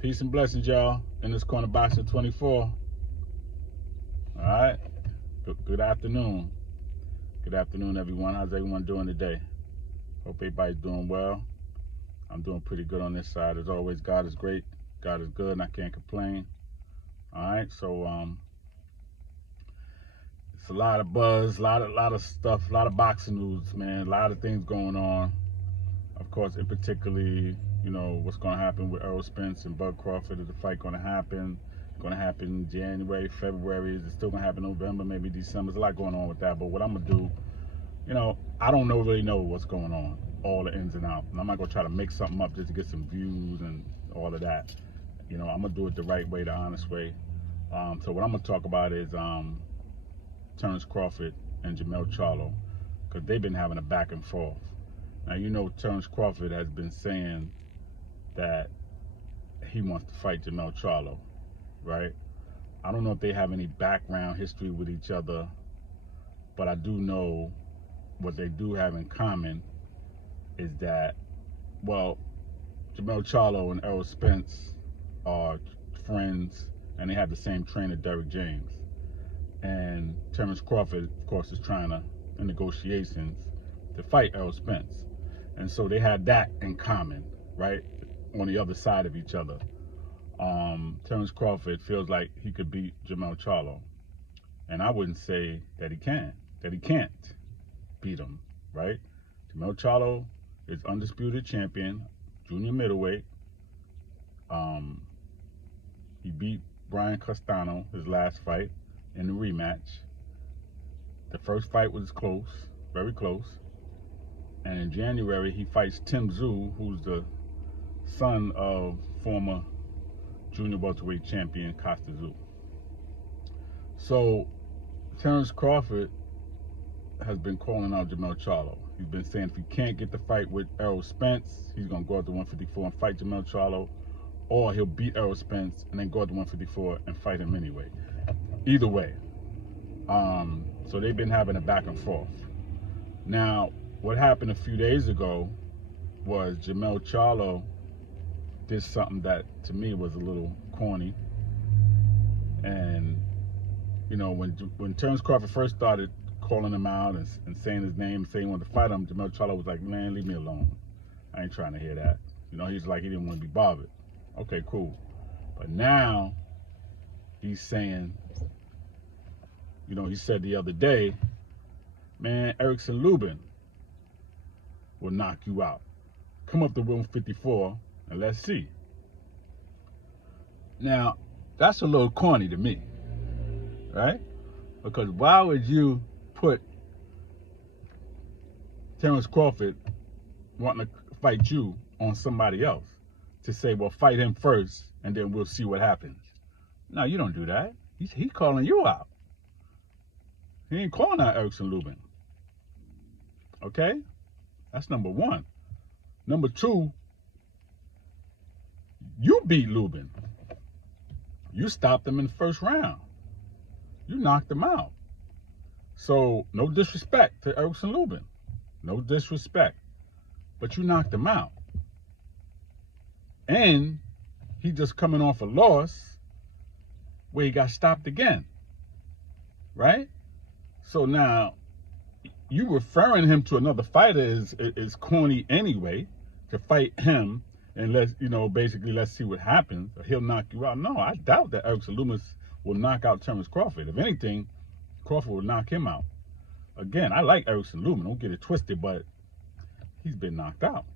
Peace and blessings, y'all. In this corner boxing 24. All right. Good afternoon. Good afternoon, everyone. How's everyone doing today? Hope everybody's doing well. I'm doing pretty good on this side. As always, God is great. God is good, and I can't complain. All right. So it's a lot of buzz, a lot of stuff, a lot of boxing news, man. A lot of things going on. Of course, in particularly, what's going to happen with Errol Spence and Bud Crawford. Is the fight going to happen? Going to happen January, February? Is it still going to happen November, maybe December? There's a lot going on with that. But what I'm going to do, I don't really know what's going on, all the ins and outs. And I'm not going to try to make something up just to get some views and all of that. I'm going to do it the right way, the honest way. So what I'm going to talk about is Terence Crawford and Jermell Charlo, because they've been having a back and forth. Now, Terence Crawford has been saying that he wants to fight Jermell Charlo, right? I don't know if they have any background history with each other, but I do know what they do have in common is that, well, Jermell Charlo and Errol Spence are friends, and they have the same trainer, Derrick James. And Terence Crawford, of course, is trying to, in negotiations, to fight Errol Spence. And so they had that in common, right? On the other side of each other. Terence Crawford feels like he could beat Jermell Charlo. And I wouldn't say that he can't beat him, right? Jermell Charlo is undisputed champion, junior middleweight. He beat Brian Castano, his last fight, in the rematch. The first fight was close, very close. And in January, he fights Tim Tszyu, who's the son of former junior welterweight champion Costa Tszyu. So Terence Crawford has been calling out Jermell Charlo. He's been saying if he can't get the fight with Errol Spence, he's going to go out to 154 and fight Jermell Charlo, or he'll beat Errol Spence and then go out to 154 and fight him anyway. Either way. So they've been having a back and forth. Now, what happened a few days ago was Jermell Charlo did something that to me was a little corny. And when Terence Crawford first started calling him out and saying his name, saying he wanted to fight him, Jermell Charlo was like, man, leave me alone. I ain't trying to hear that. He's like, he didn't want to be bothered. Okay, cool. But now he's saying, he said the other day, man, Erickson Lubin will knock you out. Come up to 154 and let's see. Now, that's a little corny to me, right? Because why would you put Terence Crawford wanting to fight you on somebody else to say, well, fight him first and then we'll see what happens? No, you don't do that. He's calling you out. He ain't calling out Erickson Lubin. Okay? That's number one. Number two, you beat Lubin. You stopped him in the first round. You knocked him out. So, no disrespect to Erickson Lubin. No disrespect. But you knocked him out. And he just coming off a loss where he got stopped again. Right? So now, you referring him to another fighter is corny anyway, to fight him and basically let's see what happens. Or he'll knock you out. No, I doubt that Erickson Lubin will knock out Terence Crawford. If anything, Crawford will knock him out. Again, I like Erickson Lubin, don't get it twisted, but he's been knocked out.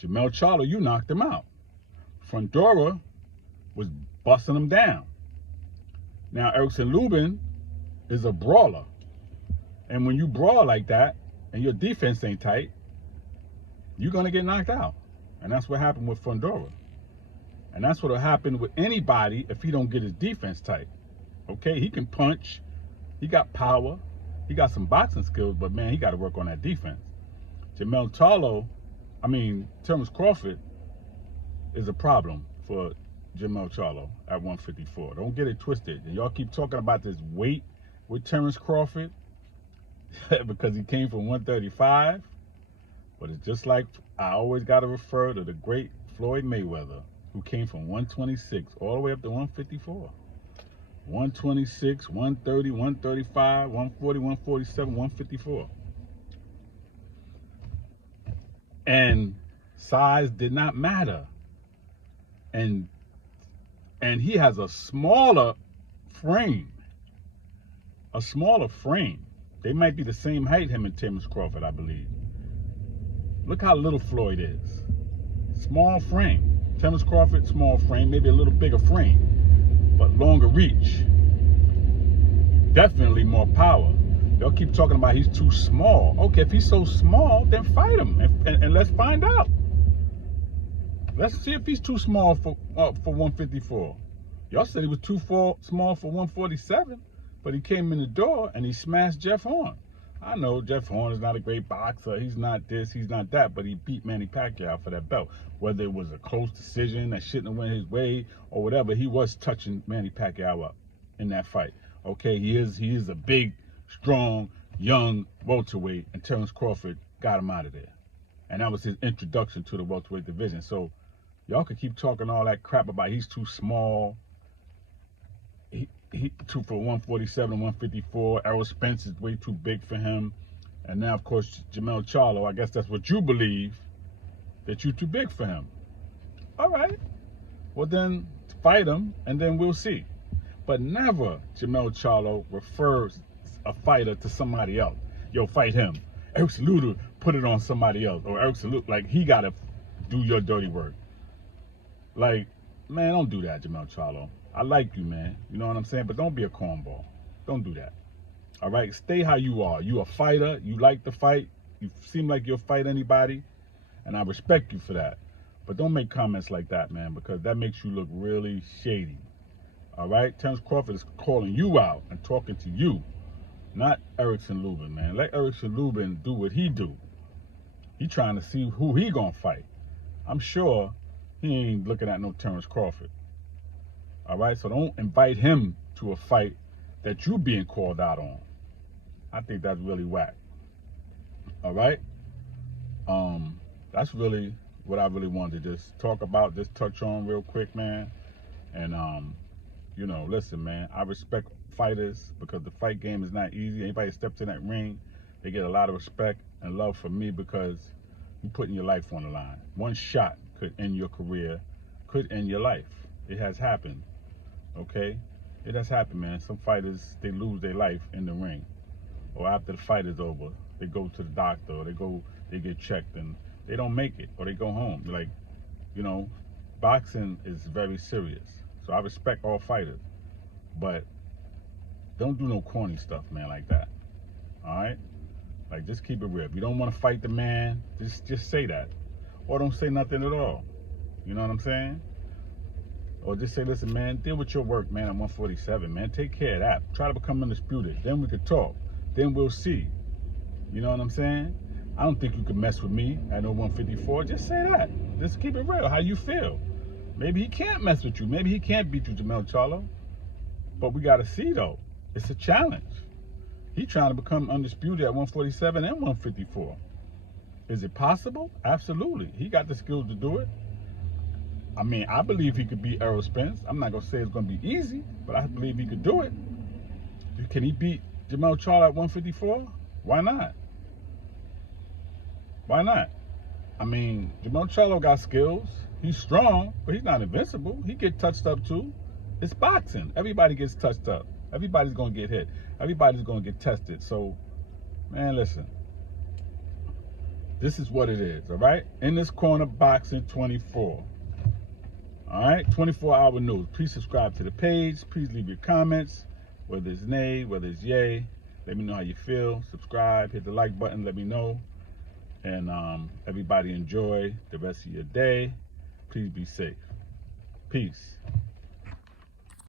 Jermell Charlo, you knocked him out. Fundora was busting him down. Now, Erickson Lubin is a brawler. And when you brawl like that and your defense ain't tight, you're going to get knocked out. And that's what happened with Fundora. And that's what will happen with anybody if he don't get his defense tight. Okay, he can punch. He got power. He got some boxing skills, but man, he got to work on that defense. Terence Crawford is a problem for Jermell Charlo at 154. Don't get it twisted. And y'all keep talking about this weight with Terence Crawford because he came from 135. But it's just like I always got to refer to the great Floyd Mayweather. who came from 126 all the way up to 154. 126, 130, 135, 140, 147, 154. And size did not matter. And he has a smaller frame. A smaller frame. They might be the same height, him and Terrence Crawford, I believe. Look how little Floyd is. Small frame. Terrence Crawford, small frame, maybe a little bigger frame, but longer reach. Definitely more power. Y'all keep talking about he's too small. Okay, if he's so small, then fight him and let's find out. Let's see if he's too small for 154. Y'all said he was too small for 147, but he came in the door and he smashed Jeff Horn. I know Jeff Horn is not a great boxer. He's not this, he's not that, but he beat Manny Pacquiao for that belt. Whether it was a close decision that shouldn't have went his way or whatever, he was touching Manny Pacquiao up in that fight. Okay, he is a big, strong, young welterweight, and Terrence Crawford got him out of there. And that was his introduction to the welterweight division. So y'all could keep talking all that crap about he's too small. He too for 147, 154. Errol Spence is way too big for him. And now, of course, Jermell Charlo, I guess that's what you believe, that you're too big for him. All right. Well, then fight him, and then we'll see. But never Jermell Charlo refers a fighter to somebody else. Yo, fight him. Erickson Lubin put it on somebody else. Or Erickson Lubin, like, he got to do your dirty work. Like, man, don't do that, Jermell Charlo. I like you, man. You know what I'm saying? But don't be a cornball. Don't do that. All right? Stay how you are. You a fighter. You like to fight. You seem like you'll fight anybody. And I respect you for that. But don't make comments like that, man, because that makes you look really shady. All right? Terrence Crawford is calling you out and talking to you, not Erickson Lubin, man. Let Erickson Lubin do what he do. He trying to see who he gonna fight. I'm sure he ain't looking at no Terrence Crawford. All right? So don't invite him to a fight that you being called out on. I think that's really whack. All right? That's really what I really wanted to just talk about, just touch on real quick, man. And you know, listen, man, I respect fighters because the fight game is not easy. Anybody that steps in that ring, they get a lot of respect and love from me because you're putting your life on the line. One shot could end your career, could end your life. It has happened, okay? It has happened, man. Some fighters, they lose their life in the ring. Or after the fight is over, they go to the doctor or they get checked and they don't make it or they go home. Like, you know, boxing is very serious. So I respect all fighters, but don't do no corny stuff, man, like that. All right? Like, just keep it real. If you don't want to fight the man, just say that. Or don't say nothing at all. You know what I'm saying? Or just say, listen, man, deal with your work, man, at 147, man. Take care of that. Try to become undisputed. Then we could talk. Then we'll see. You know what I'm saying? I don't think you can mess with me at no 154. Just say that. Just keep it real. How you feel? Maybe he can't mess with you. Maybe he can't beat you, Jermell Charlo. But we got to see, though. It's a challenge. He's trying to become undisputed at 147 and 154. Is it possible? Absolutely. He got the skills to do it. I mean, I believe he could beat Errol Spence. I'm not going to say it's going to be easy, but I believe he could do it. Can he beat Jermell Charlo at 154? Why not? Why not? I mean, Jermell Charlo got skills. He's strong, but he's not invincible. He get touched up too. It's boxing. Everybody gets touched up. Everybody's going to get hit. Everybody's going to get tested. So, man, listen. This is what it is, all right? In this corner, boxing 24. All right? 24-hour news. Please subscribe to the page. Please leave your comments, whether it's nay, whether it's yay. Let me know how you feel. Subscribe. Hit the like button. Let me know. And everybody enjoy the rest of your day. Please be safe. Peace.